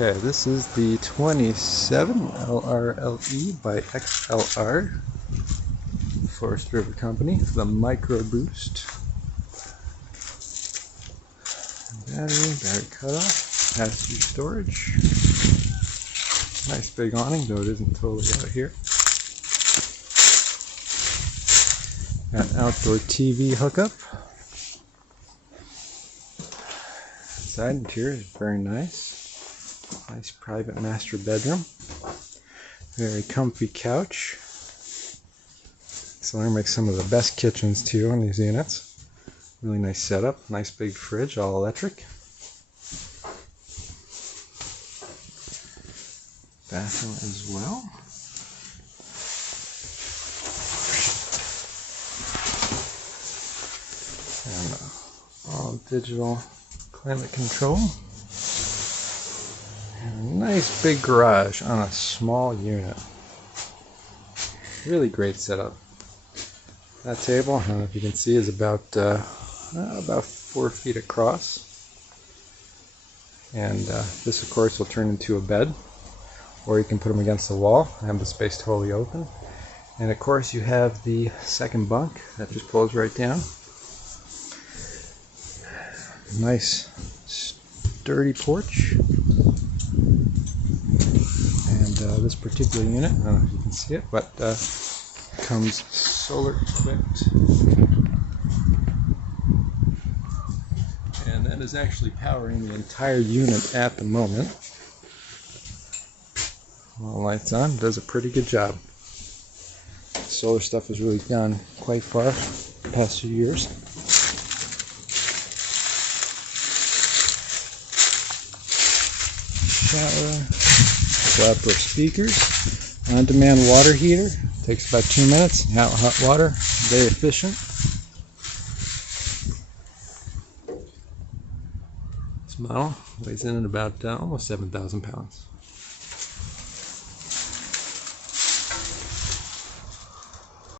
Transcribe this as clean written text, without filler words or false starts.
Okay, this is the 27 LRLE by XLR, Forest River Company, the Micro Boost. Battery cutoff, pass-through storage. Nice big awning, though it isn't totally out here. Got outdoor TV hookup. Side interior is very nice. Nice private master bedroom. Very comfy couch. XLR makes some of the best kitchens too on these units. Really nice setup. Nice big fridge, all electric. Bathroom as well. And all digital climate control. And a nice big garage on a small unit. Really great setup. That table, I don't know if you can see, is about 4 feet across. And this, of course, will turn into a bed, or you can put them against the wall and have the space totally open. And of course, you have the second bunk that just pulls right down. Nice sturdy porch. And this particular unit, I don't know if you can see it, but comes solar equipped. And that is actually powering the entire unit at the moment. All lights on, does a pretty good job. Solar stuff has really gone quite far the past few years. Shower, outdoor speakers, on-demand water heater, takes about 2 minutes, hot water, very efficient. This model weighs in at about almost 7,000 pounds.